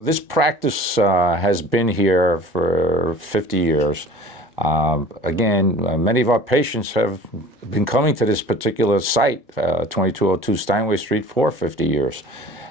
This practice has been here for 50 years. Many of our patients have been coming to this particular site, 2202 Steinway Street, for 50 years.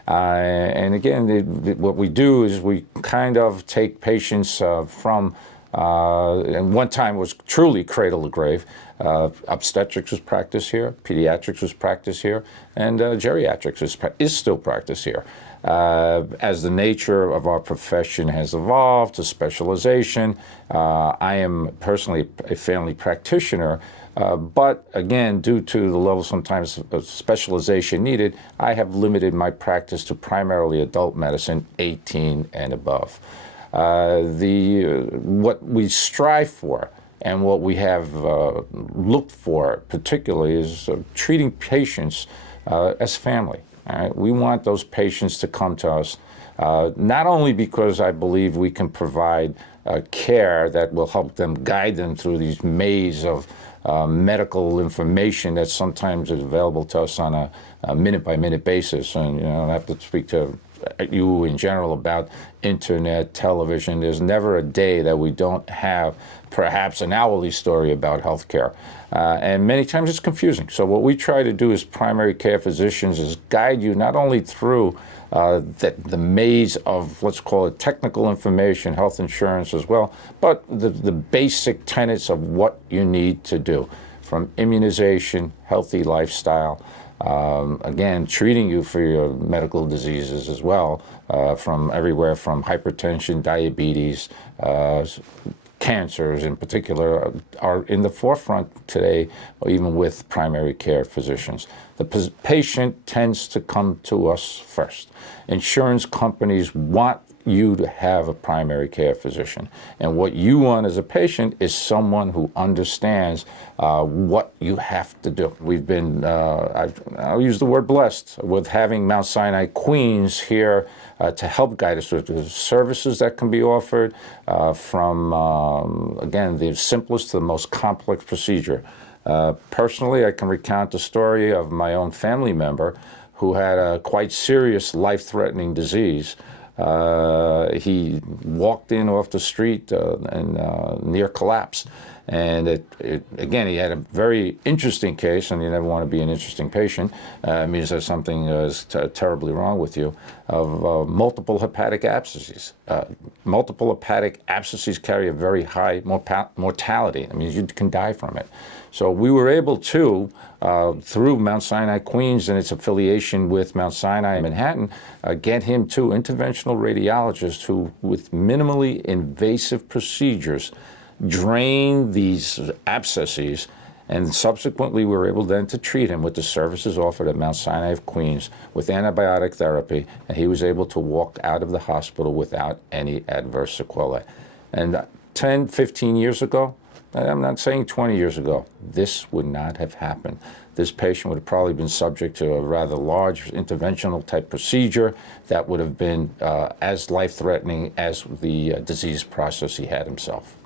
What we do is we kind of take patients from, and one time was truly cradle to grave. Obstetrics was practiced here, pediatrics was practiced here, and geriatrics is still practiced here. As the nature of our profession has evolved to specialization, I am personally a family practitioner, but again, due to the level sometimes of specialization needed, I have limited my practice to primarily adult medicine, 18 and above. What we strive for and what we have looked for particularly is treating patients as family. All right? We want those patients to come to us, not only because I believe we can provide care that will help them, guide them through these maze of medical information that sometimes is available to us on a minute-by-minute basis. And I have to speak to you in general about internet, television. There's never a day that we don't have perhaps an hourly story about healthcare. And many times it's confusing. So what we try to do as primary care physicians is guide you not only through the maze of, let's call it, technical information, health insurance as well, but the basic tenets of what you need to do, from immunization, healthy lifestyle, treating you for your medical diseases as well, from everywhere from hypertension, diabetes, cancers in particular are in the forefront today, even with primary care physicians. The patient tends to come to us first. Insurance companies want you to have a primary care physician. And what you want as a patient is someone who understands what you have to do. We've been, I'll use the word blessed, with having Mount Sinai Queens here to help guide us with the services that can be offered from the simplest to the most complex procedure. Personally, I can recount the story of my own family member who had a quite serious life-threatening disease. He walked in off the street and near collapse. And he had a very interesting case, and you never want to be an interesting patient. It means there's something terribly wrong with you, of multiple hepatic abscesses. Multiple hepatic abscesses carry a very high mortality. That means you can die from it. So we were able to, through Mount Sinai Queens and its affiliation with Mount Sinai in Manhattan, get him to interventional radiologists who, with minimally invasive procedures, drain these abscesses, and subsequently we were able then to treat him with the services offered at Mount Sinai of Queens with antibiotic therapy, and he was able to walk out of the hospital without any adverse sequelae. And 10, 15 years ago, I'm not saying 20 years ago, this would not have happened. This patient would have probably been subject to a rather large interventional type procedure that would have been as life-threatening as the disease process he had himself.